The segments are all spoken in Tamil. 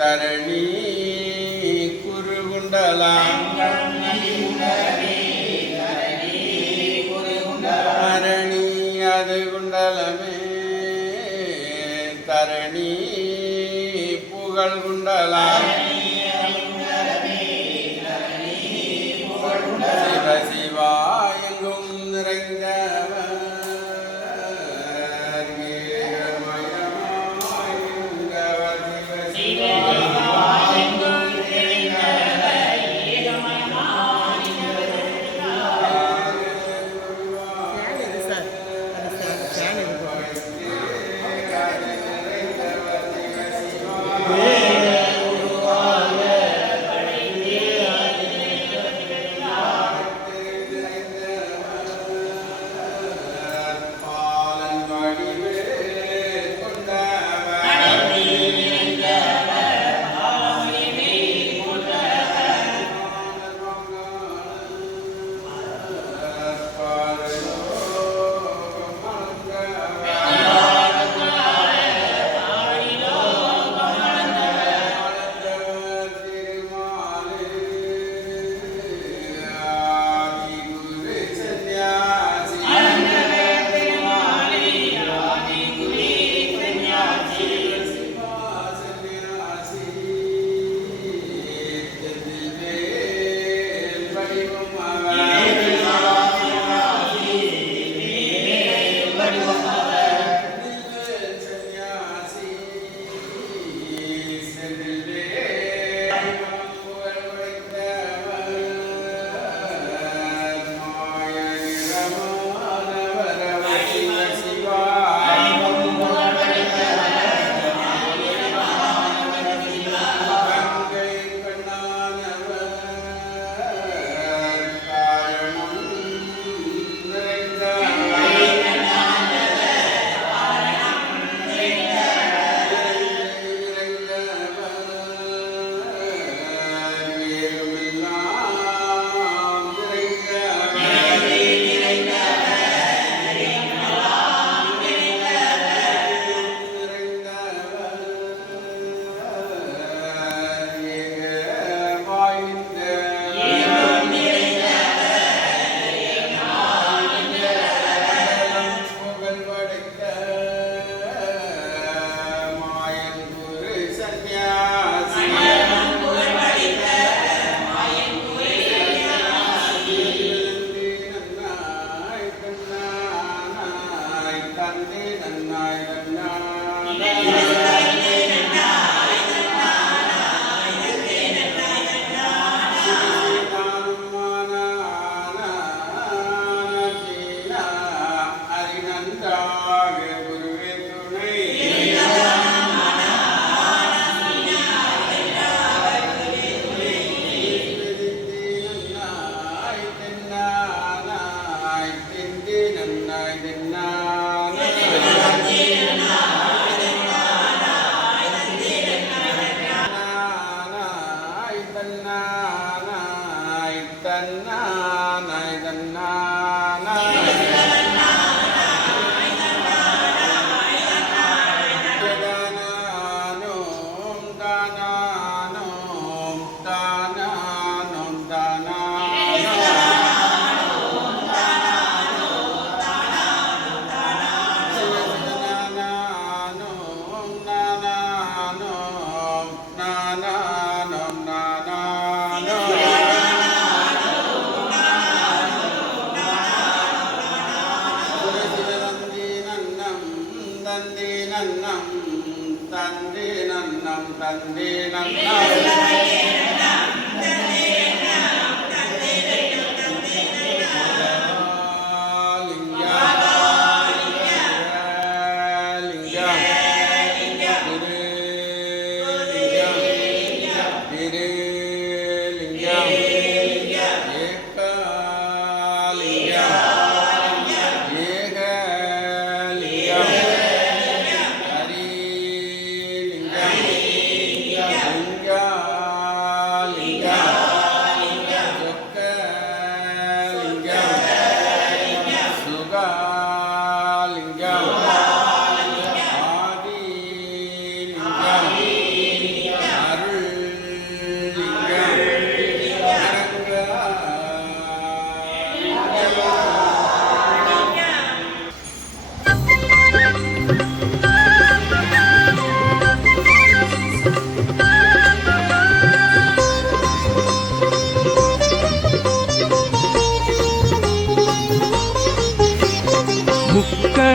தரணி குரு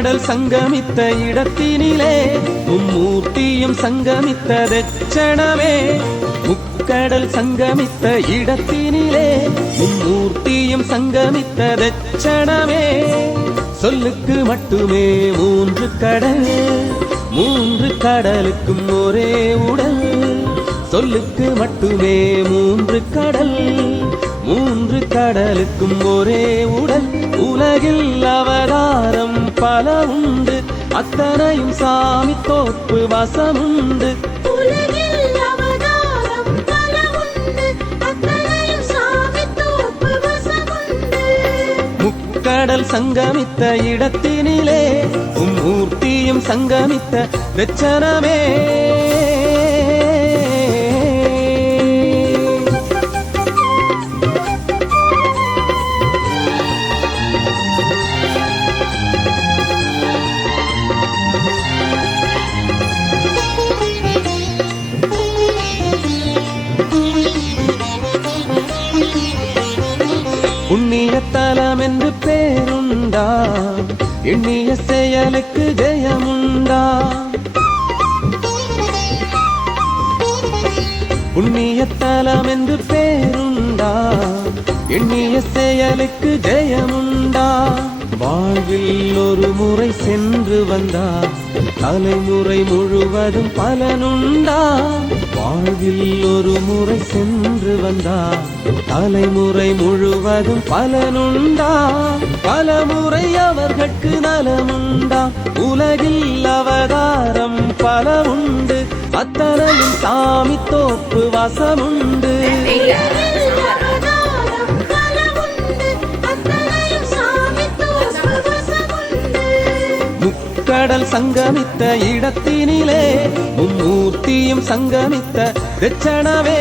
கடல் சங்கமித்த இடத்தினிலே மும்மூர்த்தியும் சங்கமித்த தட்சணமே முக்கடல் சங்கமித்த இடத்தினிலே மும்மூர்த்தியும் சங்கமித்த தட்சணமே சொல்லுக்கு மட்டுமே மூன்று கடல் மூன்று கடலுக்கும் ஒரே உடல். சொல்லுக்கு மட்டுமே மூன்று கடல் மூன்று கடலுக்கும் ஒரே உடல். உலகில் அவதாரம் பல உண்டு அத்தனையும் சாமி தோப்பு வசமுண்டு. முக்கடல் சங்கமித்த இடத்தினிலே மூர்த்தியும் சங்கமித்த லட்சணமே புண்ணிய தலம் என்று பேருண்டா. எண்ணிய செயலுக்கு ஜெயமுண்டா. புண்ணிய தலம் என்று பேருண்டா. எண்ணிய செயலுக்கு ஜெயமுண்டா. வாழ்வில் ஒரு முறை சென்று வந்தார். தலைமுறை முழுவதும் பலனுண்டா? வாழ்வில் ஒரு முறை சென்று வந்தா? தலைமுறை முழுவதும் பலனுண்டா? பல முறை அவர்கட்கு நலமுண்டா? உலகில் அவதாரம் பல உண்டு. அத்தனையும் சாமி தோப்பு வசமுண்டு. கடல் சங்கமித்த இடத்தினிலே மும்மூர்த்தியும் சங்கமித்த தட்சணவே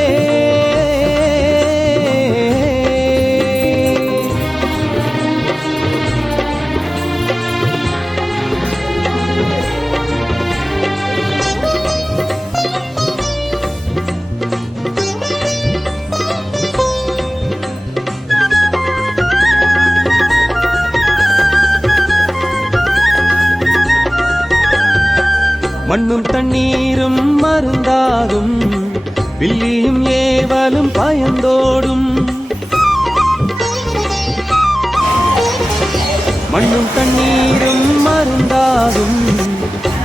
மண்ணும் தண்ணீரும் மருந்தாகும். வில்லியும் ஏவலும் பயந்தோடும். மண்ணும் தண்ணீரும் மருந்தாகும்.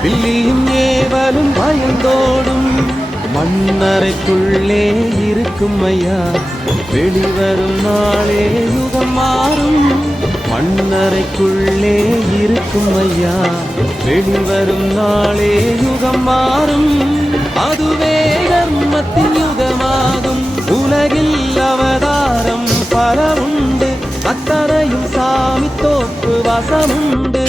வில்லியும் ஏவலும் பயந்தோடும். மண்ணறைக்குள்ளே இருக்கும் ஐயா வெளிவரும் நாளே யுகம் மாறும். மண்ணறைக்குள்ளே இருக்கும் ஐயா. வெளிவரும் நாளே யுகம் மாறும். அதுவே தர்மத்தின் யுகமாகும். உலகில் அவதாரம் பல உண்டு அத்தனையும் சாமி தோப்பு வசமுண்டு.